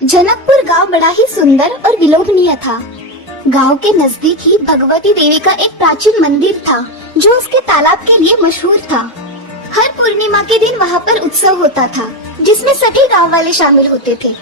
जनकपुर गांव बड़ा ही सुंदर और विलोभनीय था। गांव के नजदीक ही भगवती देवी का एक प्राचीन मंदिर था जो उसके तालाब के लिए मशहूर था। हर पूर्णिमा के दिन वहां पर उत्सव होता था जिसमें सभी गांव वाले शामिल होते थे।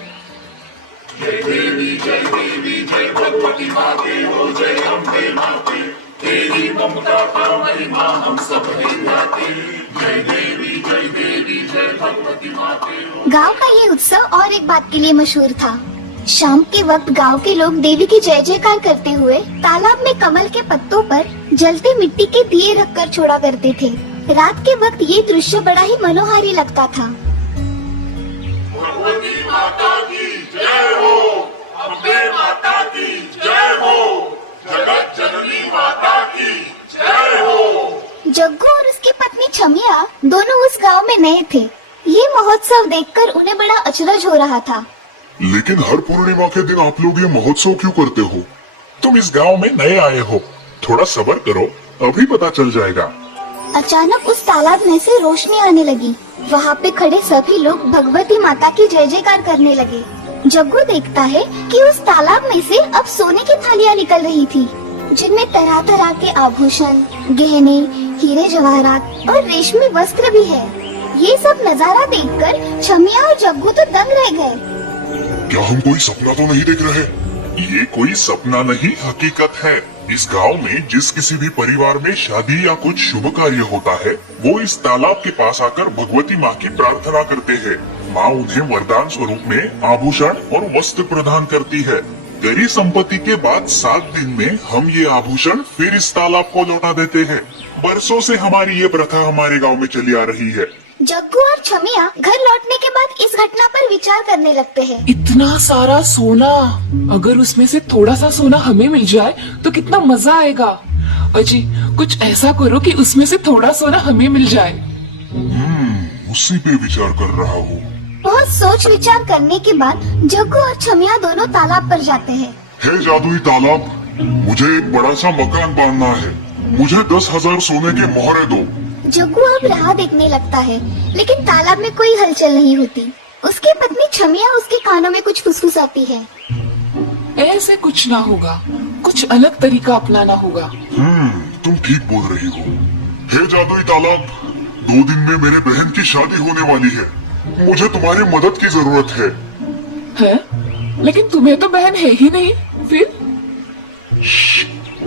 जय देवी जय भगवती माते हो, जय अम्बे माते, तेरी ममता का महिमा हम सब है गाते। जय देवी जय भगवती माते हो। गांव का ये उत्सव और एक बात के लिए मशहूर था। शाम के वक्त गांव के लोग देवी की जय जयकार करते हुए तालाब में कमल के पत्तों पर जलते मिट्टी के दिए रखकर छोड़ा करते थे। रात के वक्त ये दृश्य बड़ा ही मनोहारी लगता था। भगवती माता की जय हो, अम्बे माता की जय हो, जगत जननी माता की जय हो। जग्गू और उसकी पत्नी छमिया दोनों उस गांव में नए थे। ये महोत्सव देखकर उन्हें बड़ा अचरज हो रहा था। लेकिन हर पूर्णिमा के दिन आप लोग ये महोत्सव क्यों करते हो? तुम इस गांव में नए आए हो, थोड़ा सब्र करो, अभी पता चल जाएगा। अचानक उस तालाब में से रोशनी आने लगी। वहाँ पे खड़े सभी लोग भगवती माता की जय जयकार करने लगे। जग्गू देखता है कि उस तालाब में से अब सोने की थालियां निकल रही थी जिनमें तरह तरह के आभूषण, गहने, हीरे जवाहरात और रेशमी वस्त्र भी है। ये सब नजारा देखकर छमिया और जग्गू तो दंग रह गए। क्या हम कोई सपना तो नहीं देख रहे? ये कोई सपना नहीं, हकीकत है। इस गांव में जिस किसी भी परिवार में शादी या कुछ शुभ कार्य होता है, वो इस तालाब के पास आकर भगवती माँ की प्रार्थना करते हैं। माँ उन्हें वरदान स्वरूप में आभूषण और वस्त्र प्रदान करती है। गरी संपत्ति के बाद 7 दिन में हम ये आभूषण फिर इस तालाब को लौटा देते हैं। बरसों से हमारी ये प्रथा हमारे गांव में चली आ रही है। जग्गू और छमिया घर लौटने के बाद इस घटना पर विचार करने लगते हैं। इतना सारा सोना, अगर उसमें से थोड़ा सा सोना हमें मिल जाए तो कितना मजा आएगा। अजी कुछ ऐसा करो कि उसमें से थोड़ा सोना हमें मिल जाए। उसी पे विचार कर रहा हूँ। बहुत सोच विचार करने के बाद जग्गू और छमिया दोनों तालाब पर जाते हैं। हे जादुई तालाब, मुझे एक बड़ा सा मकान बांधना है। मुझे 10,000 सोने के मोहरे दो। जग्गू अब राह देखने लगता है लेकिन तालाब में कोई हलचल नहीं होती। उसकी पत्नी छमिया उसके कानों में कुछ फुसफुसाती है। ऐसे कुछ ना होगा, कुछ अलग तरीका अपनाना होगा। तुम ठीक बोल रही हो। हे जादुई तालाब, 2 दिन में मेरे बहन की शादी होने वाली है। मुझे तुम्हारी मदद की जरूरत है। है? लेकिन तुम्हें तो बहन है ही नहीं। फिर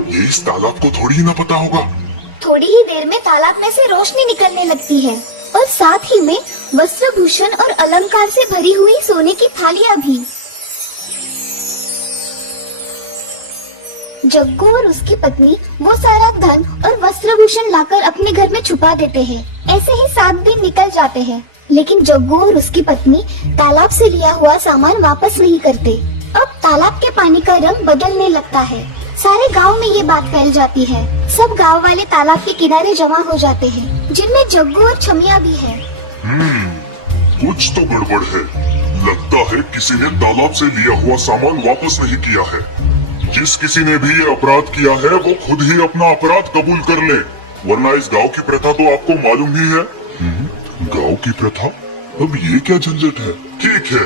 ये इस तालाब को थोड़ी ही ना पता होगा। थोड़ी ही देर में तालाब में से रोशनी निकलने लगती है और साथ ही में वस्त्र भूषण और अलंकार से भरी हुई सोने की थालियां भी। जग्गू और उसकी पत्नी वो सारा धन और वस्त्र भूषण लाकर अपने घर में छुपा देते हैं। ऐसे ही 7 दिन निकल जाते हैं लेकिन जग्गू और उसकी पत्नी तालाब से लिया हुआ सामान वापस नहीं करते। अब तालाब के पानी का रंग बदलने लगता है। सारे गांव में ये बात फैल जाती है। सब गांव वाले तालाब के किनारे जमा हो जाते हैं जिनमें जग्गू और छमिया भी है। कुछ तो गड़बड़ है। लगता है किसी ने तालाब से लिया हुआ सामान वापस नहीं किया है। जिस किसी ने भी ये अपराध किया है वो खुद ही अपना अपराध कबूल कर ले, वरना इस गांव की प्रथा तो आपको मालूम ही है। गांव की प्रथा? अब ये क्या झंझट है? ठीक है,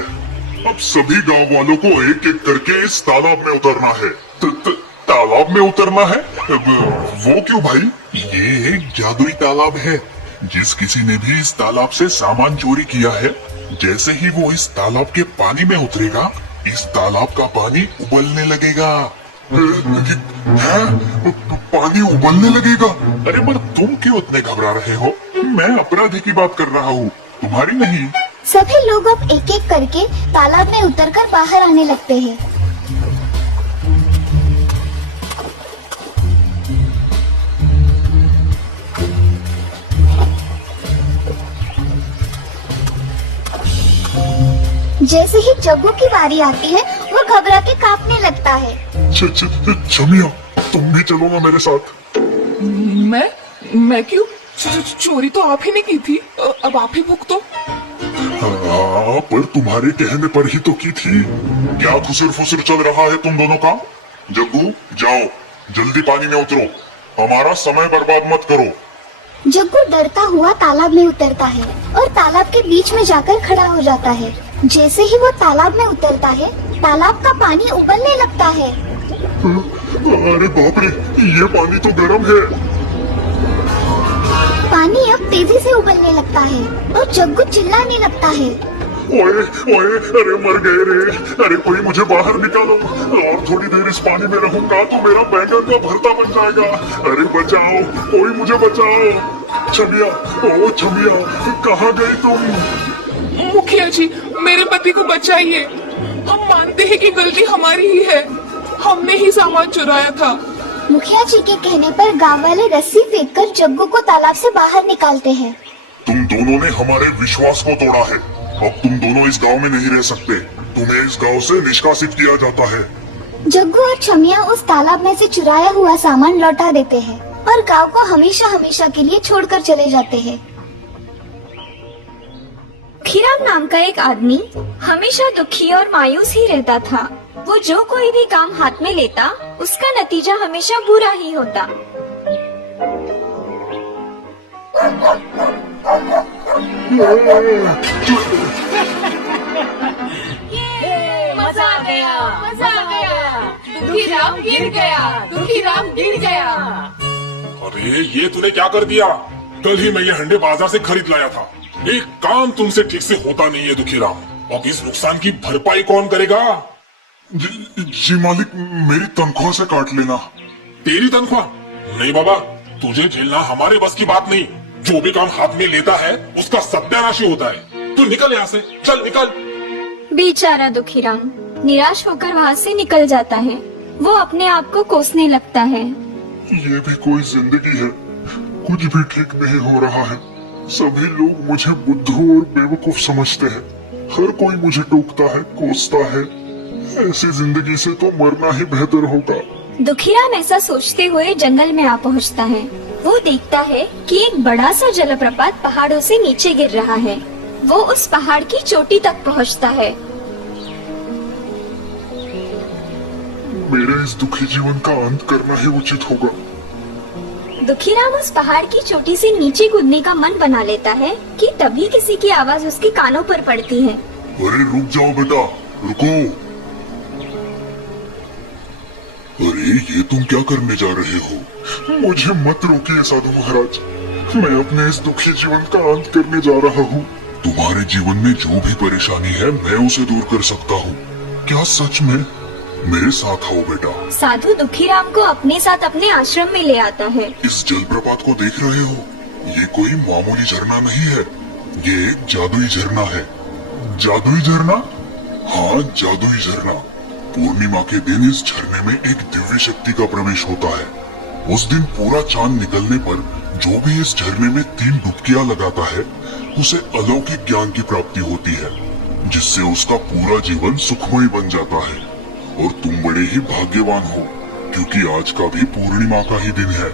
अब सभी गांव वालों को एक एक करके इस तालाब में उतरना है। तालाब में उतरना है? वो क्यों भाई? ये एक जादुई तालाब है। जिस किसी ने भी इस तालाब से सामान चोरी किया है, जैसे ही वो इस तालाब के पानी में उतरेगा, इस तालाब का पानी उबलने लगेगा। पानी उबलने लगेगा? अरे पर तुम क्यों इतने घबरा रहे हो? मैं अपराधी की बात कर रहा हूँ, तुम्हारी नहीं। सभी लोग अब एक एक करके तालाब में उतरकर बाहर आने लगते हैं। जैसे ही जग्गू की बारी आती है वो घबरा के कांपने लगता है। छमिया, तुम भी चलो ना मेरे साथ। मैं क्यों? चोरी तो आप ही ने की थी, अब आप ही भुगतो। पर तुम्हारे कहने पर ही तो की थी। क्या खुसर फुसर चल रहा है तुम दोनों का? जग्गू, जाओ जल्दी पानी में उतरो, हमारा समय बर्बाद मत करो। जग्गू डरता हुआ तालाब में उतरता है और तालाब के बीच में जाकर खड़ा हो जाता है। जैसे ही वो तालाब में उतरता है, तालाब का पानी उबलने लगता है। अरे बाप रे, ये पानी तो गर्म है। पानी अब तेजी से उबलने लगता है और जग्गू चिल्लाने लगता है। ओए ओए, अरे मर गए रे, अरे कोई मुझे बाहर निकालो, और थोड़ी देर इस पानी में रहूंगा तो मेरा बैंगन का भरता बन जाएगा। अरे बचाओ, कोई मुझे बचाओ। छमिया, ओ छमिया, कहाँ गई तुम? मुखिया जी, मेरे पति को बचाइए। हम मानते हैं कि गलती हमारी ही है, हमने ही सामान चुराया था। मुखिया जी के कहने पर गांव वाले रस्सी फेंककर जग्गू को तालाब से बाहर निकालते हैं। तुम दोनों ने हमारे विश्वास को तोड़ा है। अब तुम दोनों इस गांव में नहीं रह सकते। तुम्हें इस गांव से निष्कासित किया जाता है। जग्गू और छमिया उस तालाब में से चुराया हुआ सामान लौटा देते हैं और गांव को हमेशा हमेशा के लिए छोड़कर चले जाते हैं। खीराम नाम का एक आदमी हमेशा दुखी और मायूस ही रहता था। वो जो कोई भी काम हाथ में लेता, उसका नतीजा हमेशा बुरा ही होता। मजा आ गया, मजा आ गया। दुखी राम गिर गया, दुखी राम गिर गया। अरे ये तूने क्या कर दिया? कल ही मैं ये हंडे बाजार से खरीद लाया था। एक काम तुमसे ठीक से होता नहीं है दुखीराम। अब इस नुकसान की भरपाई कौन करेगा? जी मालिक, मेरी तनख्वाह से काट लेना। तेरी तनख्वाह? नहीं बाबा, तुझे झेलना हमारे बस की बात नहीं। जो भी काम हाथ में लेता है उसका सत्यानाश ही होता है। तू निकल यहाँ से, चल निकल। बेचारा दुखीराम निराश होकर वहाँ से निकल जाता है। वो अपने आप को कोसने लगता है। ये भी कोई जिंदगी है? कुछ भी ठीक नहीं हो रहा है। सभी लोग मुझे बुद्धू और बेवकूफ समझते हैं। हर कोई मुझे टोकता है, कोसता है। ऐसी जिंदगी से तो मरना ही बेहतर होगा। दुखीराम ऐसा सोचते हुए जंगल में आ पहुँचता है। वो देखता है कि एक बड़ा सा जलप्रपात पहाड़ों से नीचे गिर रहा है। वो उस पहाड़ की चोटी तक पहुँचता है। मेरे इस दुखी जीवन का अंत करना ही उचित होगा। दुखीराम उस पहाड़ की चोटी से नीचे कूदने का मन बना लेता है कि तभी किसी की आवाज उसके कानों पर पड़ती है। अरे रुक जाओ बेटा, रुको। अरे ये तुम क्या करने जा रहे हो? मुझे मत रोकिए साधु महाराज। मैं अपने इस दुखी जीवन का अंत करने जा रहा हूँ। तुम्हारे जीवन में जो भी परेशानी है, मैं उसे दूर कर सकता हूँ। क्या सच में? मेरे साथ आओ बेटा। साधु दुखीराम को अपने साथ अपने आश्रम में ले आता है। इस जलप्रपात को देख रहे हो? ये कोई मामूली झरना नहीं है, ये एक जादुई झरना है। जादुई झरना? हाँ, जादुई झरना। पूर्णिमा के दिन इस झरने में एक दिव्य शक्ति का प्रवेश होता है। उस दिन पूरा चांद निकलने पर जो भी इस झरने में 3 डुबकियां लगाता है, उसे अलौकिक ज्ञान की प्राप्ति होती है, जिससे उसका पूरा जीवन सुखमय बन जाता है। और तुम बड़े ही भाग्यवान हो, क्योंकि आज का भी पूर्णिमा का ही दिन है।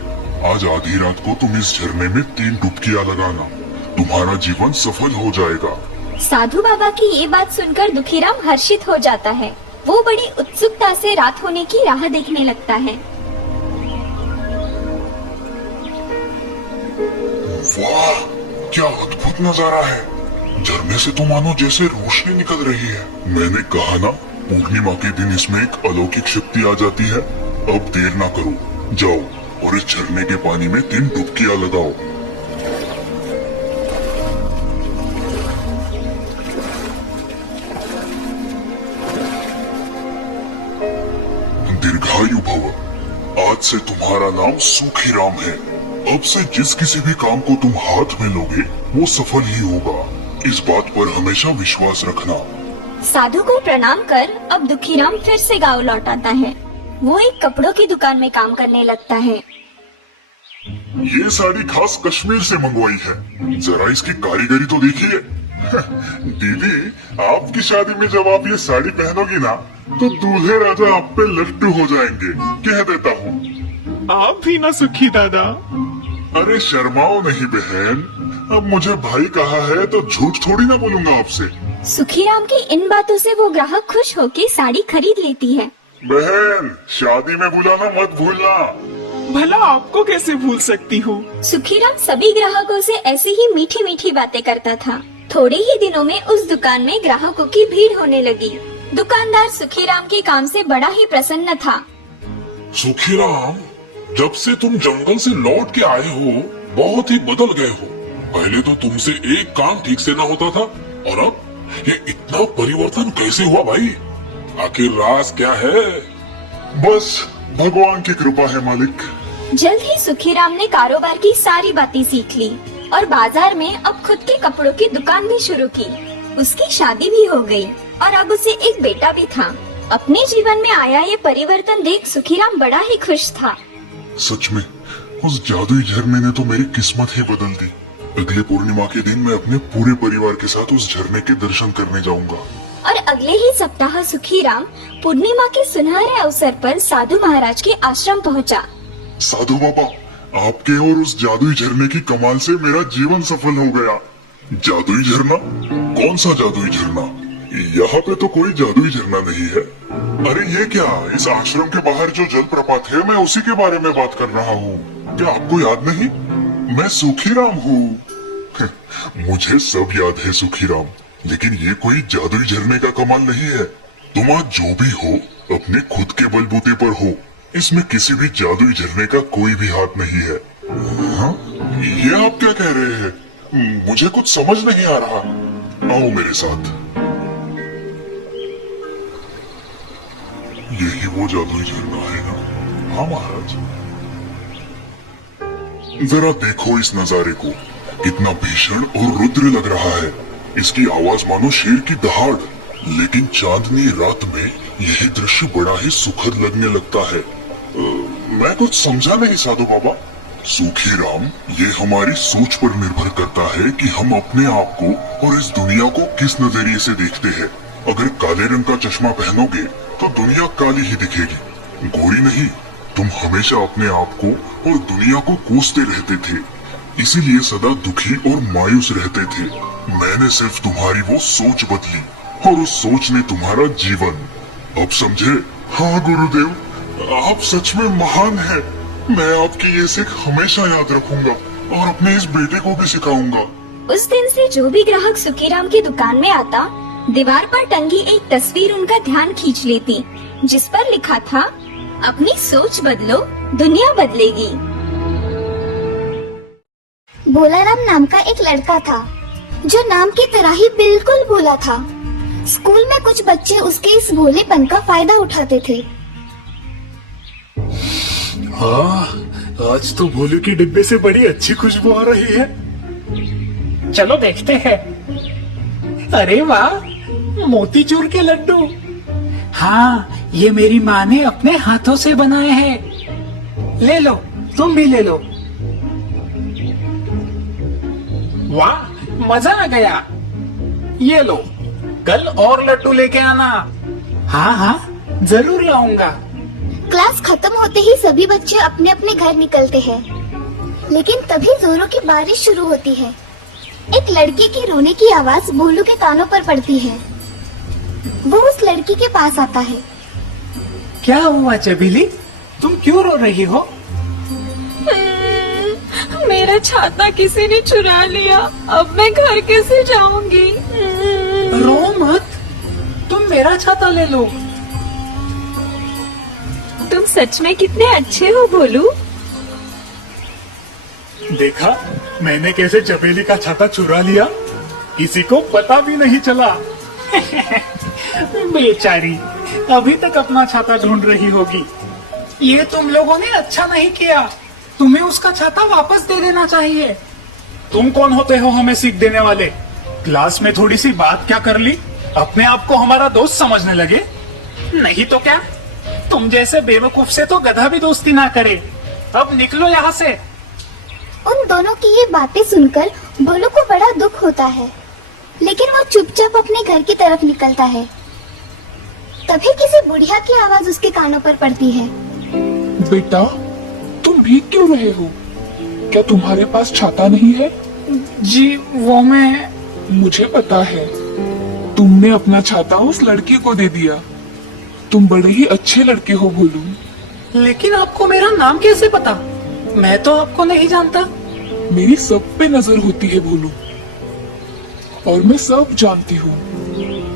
आज आधी रात को तुम इस झरने में 3 डुबकियां लगाना, तुम्हारा जीवन सफल हो जाएगा। साधु बाबा की ये बात सुनकर दुखीराम हर्षित हो जाता है। वो बड़ी उत्सुकता से रात होने की राह देखने लगता है। वाह, क्या अद्भुत नजारा है। झरने से तो मानो जैसे रोशनी निकल रही है। मैंने कहा ना, पूर्णिमा के दिन इसमें एक अलौकिक शक्ति आ जाती है। अब देर ना करो, जाओ और इस झरने के पानी में 3 डुबकियां लगाओ। दीर्घायु भव। आज से तुम्हारा नाम सुखीराम है। अब से जिस किसी भी काम को तुम हाथ में लोगे, वो सफल ही होगा। इस बात पर हमेशा विश्वास रखना। साधु को प्रणाम कर अब दुखीराम फिर से गांव लौट आता है। वो एक कपड़ों की दुकान में काम करने लगता है। ये साड़ी खास कश्मीर से मंगवाई है, जरा इसकी कारीगरी तो देखिए। दीदी, आपकी शादी में जब आप ये साड़ी पहनोगी ना, तो दूल्हे राजा आप पे लट्टू हो जाएंगे, कह देता हूँ। आप भी ना सुखी दादा। अरे शर्माओ नहीं बहन, अब मुझे भाई कहा है तो झूठ थोड़ी ना बोलूंगा आपसे। सुखीराम की इन बातों से वो ग्राहक खुश होकर साड़ी खरीद लेती है। बहन, शादी में बुलाना मत भूलना। भला आपको कैसे भूल सकती हूँ? सुखीराम सभी ग्राहकों से ऐसी ही मीठी मीठी बातें करता था। थोड़े ही दिनों में उस दुकान में ग्राहकों की भीड़ होने लगी। दुकानदार सुखीराम के काम से बड़ा ही प्रसन्न था। सुखीराम, जब से तुम जंगल से लौट के आए हो बहुत ही बदल गए हो। पहले तो तुमसे एक काम ठीक से ना होता था और अब ये इतना परिवर्तन कैसे हुआ भाई? आखिर राज क्या है? बस भगवान की कृपा है मालिक। जल्द ही सुखीराम ने कारोबार की सारी बातें सीख ली और बाजार में अब खुद के कपड़ों की दुकान भी शुरू की। उसकी शादी भी हो गई और अब उसे एक बेटा भी था। अपने जीवन में आया ये परिवर्तन देख सुखीराम बड़ा ही खुश था। सच में उस जादुई झरने ने तो मेरी किस्मत ही बदल दी। अगले पूर्णिमा के दिन मैं अपने पूरे परिवार के साथ उस झरने के दर्शन करने जाऊंगा। और अगले ही सप्ताह सुखीराम पूर्णिमा के सुनहरे अवसर पर साधु महाराज के आश्रम पहुंचा। साधु बाबा, आपके और उस जादुई झरने की कमाल से मेरा जीवन सफल हो गया। जादुई झरना? कौन सा जादुई झरना? यहाँ पे तो कोई जादुई झरना नहीं है। अरे ये क्या, इस आश्रम के बाहर जो जलप्रपात है मैं उसी के बारे में बात कर रहा हूँ। क्या आपको याद नहीं? मैं सुखीराम हूँ। मुझे सब याद है सुखीराम, लेकिन ये कोई जादुई झरने का कमाल नहीं है। तुम आज जो भी हो अपने खुद के बलबूते पर हो। इसमें किसी भी जादुई झरने का कोई भी हाथ नहीं है। हाँ? ये आप क्या कह रहे हैं? मुझे कुछ समझ नहीं आ रहा। आओ मेरे साथ। यही वो जादुई झरना है ना? हाँ महाराज। जरा देखो इस नजारे को, कितना भीषण और रुद्र लग रहा है। इसकी आवाज मानो शेर की दहाड़। लेकिन चांदनी रात में यह दृश्य बड़ा ही सुखद लगने लगता है। मैं कुछ समझा नहीं साधु बाबा। सुखीराम, ये हमारी सोच पर निर्भर करता है कि हम अपने आप को और इस दुनिया को किस नजरिए से देखते हैं। अगर काले रंग का चश्मा पहनोगे तो दुनिया काली ही दिखेगी, गोरी नहीं। तुम हमेशा अपने आप को और दुनिया को कोसते रहते थे, इसीलिए सदा दुखी और मायूस रहते थे। मैंने सिर्फ तुम्हारी वो सोच बदली और उस सोच ने तुम्हारा जीवन। अब समझे? हाँ गुरुदेव, आप सच में महान हैं। मैं आपकी ये सीख हमेशा याद रखूंगा और अपने इस बेटे को भी सिखाऊंगा। उस दिन से जो भी ग्राहक सुखीराम की दुकान में आता, दीवार पर टंगी एक तस्वीर उनका ध्यान खींच लेती, जिस पर लिखा था, अपनी सोच बदलो, दुनिया बदलेगी। भोलाराम नाम का एक लड़का था जो नाम की तरह ही बिल्कुल भोला था। स्कूल में कुछ बच्चे उसके इस भोलेपन का फायदा उठाते थे। हाँ, आज तो भोले की डिब्बे से बड़ी अच्छी खुशबू आ रही है। चलो देखते हैं। अरे वाह, मोतीचूर के लड्डू। हाँ, ये मेरी माँ ने अपने हाथों से बनाए हैं। ले लो, तुम भी ले लो। वाह, मजा आ गया। ये लो, कल और लड्डू लेके आना। हाँ हाँ, जरूर लाऊंगा। क्लास खत्म होते ही सभी बच्चे अपने अपने घर निकलते हैं, लेकिन तभी जोरों की बारिश शुरू होती है। एक लड़के की रोने की आवाज भोलू के कानों पर पड़ती है। वो उस लड़की के पास आता है। क्या हुआ चबीली, तुम क्यों रो रही हो? मेरा छाता किसी ने चुरा लिया, अब मैं घर कैसे जाऊंगी? रो मत, तुम मेरा छाता ले लो। तुम सच में कितने अच्छे हो भोलू। देखा, मैंने कैसे चपेली का छाता चुरा लिया, किसी को पता भी नहीं चला। बेचारी, अभी तक अपना छाता ढूंढ रही होगी। ये तुम लोगों ने अच्छा नहीं किया, तुम्हें उसका छाता वापस दे देना चाहिए। तुम कौन होते हो हमें सीख देने वाले? क्लास में थोड़ी सी बात क्या कर ली, अपने आप को हमारा दोस्त समझने लगे। नहीं तो क्या, तुम जैसे बेवकूफ से तो गधा भी दोस्ती ना करे। अब निकलो यहाँ से। उन दोनों की ये बातें सुनकर भोलू को बड़ा दुख होता है, लेकिन वो चुपचाप अपने घर की तरफ निकलता है। तभी किसी बुढ़िया की आवाज उसके कानों पर पड़ती है। बेटा, तुम भीग क्यों रहे हो? क्या तुम्हारे पास छाता नहीं है? जी, वो मैं... मुझे पता है, तुमने अपना छाता उस लड़की को दे दिया। तुम बड़े ही अच्छे लड़के हो भोलू। लेकिन आपको मेरा नाम कैसे पता? मैं तो आपको नहीं जानता। मेरी सब पे नजर होती है भोलू। और मैं सब जानती हूँ।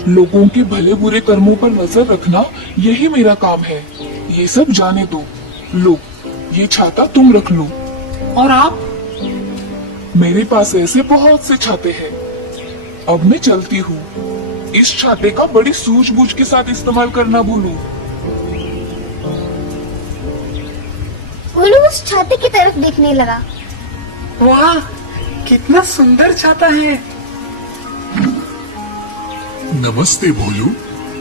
लोगों के भले बुरे कर्मों पर नजर रखना यही मेरा काम है। ये सब जाने दो। लो, ये छाता तुम रख लो। और आप? मेरे पास ऐसे बहुत से छाते हैं। अब मैं चलती हूँ। इस छाते का बड़ी सूझबूझ के साथ इस्तेमाल करना भूलू। भोलू उस छाते की तरफ देखने लगा। वाह, कितना सुंदर छाता है। नमस्ते भोलू,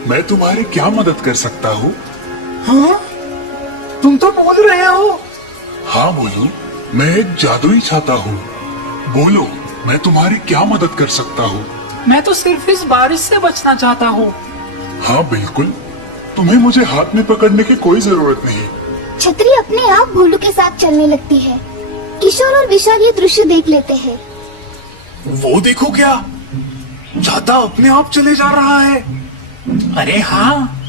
मैं तुम्हारी क्या मदद कर सकता हूँ? हाँ, तुम तो बोल रहे हो। हाँ भोलू, मैं एक जादुई छाता हूँ। बोलो, मैं तुम्हारी क्या मदद कर सकता हूँ? मैं तो सिर्फ इस बारिश से बचना चाहता हूँ। हाँ बिल्कुल, तुम्हें मुझे हाथ में पकड़ने की कोई जरूरत नहीं। छतरी अपने आप भोलू के साथ चलने लगती है। किशोर और विशाल ये दृश्य देख लेते हैं। वो देखो क्या, छाता अपने आप चले जा रहा है। अरे हाँ,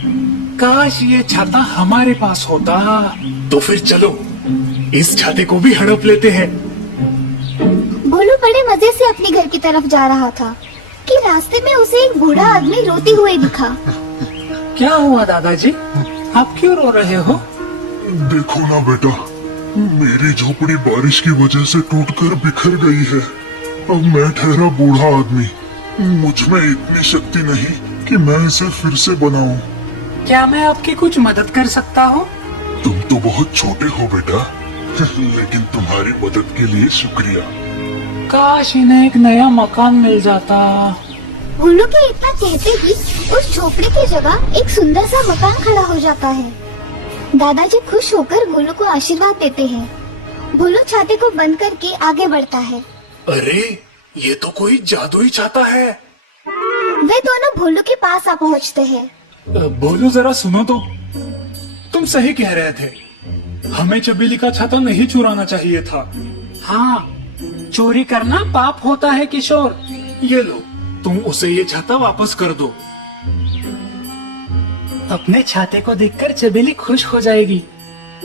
काश ये छाता हमारे पास होता। तो फिर चलो, इस छाते को भी हड़प लेते हैं। भोलू बड़े मजे से अपने घर की तरफ जा रहा था कि रास्ते में उसे एक बूढ़ा आदमी रोते हुए दिखा। क्या हुआ दादाजी, आप क्यों रो रहे हो? देखो ना बेटा, मेरी झोपड़ी बारिश की वजह से टूटकर बिखर गई है। अब मैं ठहरा बूढ़ा आदमी, मुझ में इतनी शक्ति नहीं कि मैं इसे फिर से बनाऊं। क्या मैं आपकी कुछ मदद कर सकता हूँ? तुम तो बहुत छोटे हो बेटा, लेकिन तुम्हारी मदद के लिए शुक्रिया। काश इन्हें एक नया मकान मिल जाता। भोलू के इतना कहते ही उस झोपड़ी की जगह एक सुंदर सा मकान खड़ा हो जाता है। दादाजी खुश होकर भोलू को आशीर्वाद देते हैं। भोलू छाते को बंद करके आगे बढ़ता है। अरे, ये तो कोई जादुई छाता है। वे दोनों भोलू के पास आ पहुँचते हैं। बोलो जरा सुनो तो, तुम सही कह रहे थे। हमें चबेली का छाता नहीं चुराना चाहिए था। हाँ, चोरी करना पाप होता है किशोर। ये लो, तुम उसे ये छाता वापस कर दो। अपने छाते को देखकर चबेली खुश हो जाएगी।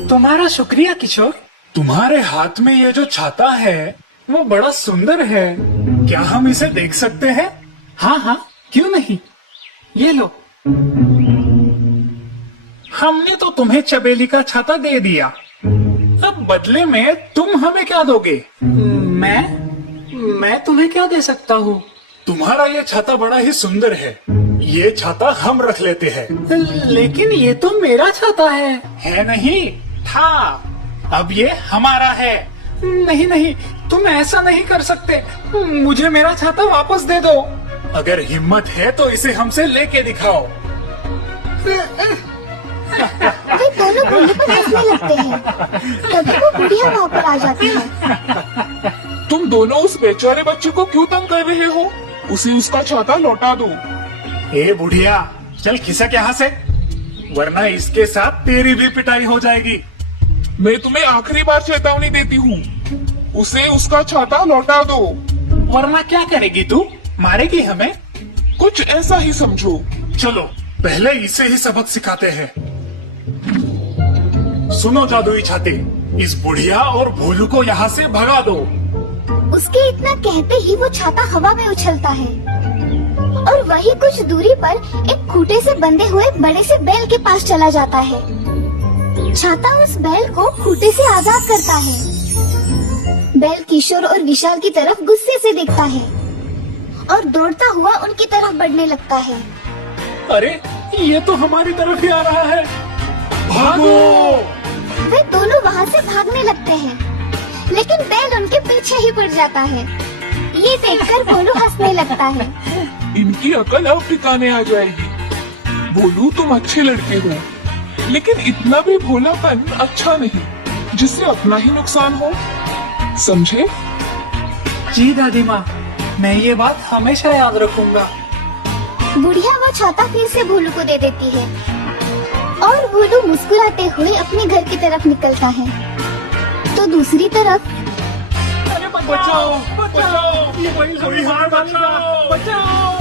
तुम्हारा शुक्रिया किशोर। तुम्हारे हाथ में ये जो छाता है वो बड़ा सुंदर है। क्या हम इसे देख सकते हैं? हाँ हाँ, क्यों नहीं। ये लो। हमने तो तुम्हें चबेली का छाता दे दिया, अब बदले में तुम हमें क्या दोगे? मैं तुम्हें क्या दे सकता हूँ? तुम्हारा ये छाता बड़ा ही सुंदर है, ये छाता हम रख लेते हैं। लेकिन ये तो मेरा छाता है नहीं था, अब ये हमारा है। नहीं नहीं, तुम ऐसा नहीं कर सकते। मुझे मेरा छाता वापस दे दो। अगर हिम्मत है तो इसे हमसे लेके दिखाओ। वे दोनों भोलू पर हंसने लगते हैं। तभी वो बुढ़िया वहाँ पर आ जाती है। तुम दोनों उस बेचारे बच्चे को क्यों तंग कर रहे हो? उसे उसका छाता लौटा दो। ए बुढ़िया, चल खिसक यहाँ से, वरना इसके साथ तेरी भी पिटाई हो जाएगी। मैं तुम्हें आखिरी बार चेतावनी देती हूँ, उसे उसका छाता लौटा दो। वरना क्या करेगी तू? मारेगी हमें? कुछ ऐसा ही समझो। चलो पहले इसे ही सबक सिखाते हैं। सुनो जादुई छाते, इस बुढ़िया और भोलू को यहाँ से भगा दो। उसके इतना कहते ही वो छाता हवा में उछलता है और वही कुछ दूरी पर एक खूंटे से बंधे हुए बड़े से बैल के पास चला जाता है। छाता उस बैल को खूंटे से आजाद करता है। बैल किशोर और विशाल की तरफ गुस्से से देखता है और दौड़ता हुआ उनकी तरफ बढ़ने लगता है। अरे, ये तो हमारी तरफ ही आ रहा है। भागो! वे दोनों वहाँ से भागने लगते हैं, लेकिन बैल उनके पीछे ही पड़ जाता है। ये देखकर भोलू हंसने लगता है। इनकी अकल अब ठिकाने आ जाएगी। भोलू, तुम अच्छे लड़के हो, लेकिन इतना भी भोलापन अच्छा नहीं जिससे अपना ही नुकसान हो, समझे? जी दादी माँ, मैं ये बात हमेशा याद रखूंगा। बुढ़िया वो छाता फिर से भोलू को दे देती है और भोलू मुस्कुराते हुए अपने घर की तरफ निकलता है। तो दूसरी तरफ बचाओ, बचाओ, ये कोई हमारा बचाओ, बचाओ।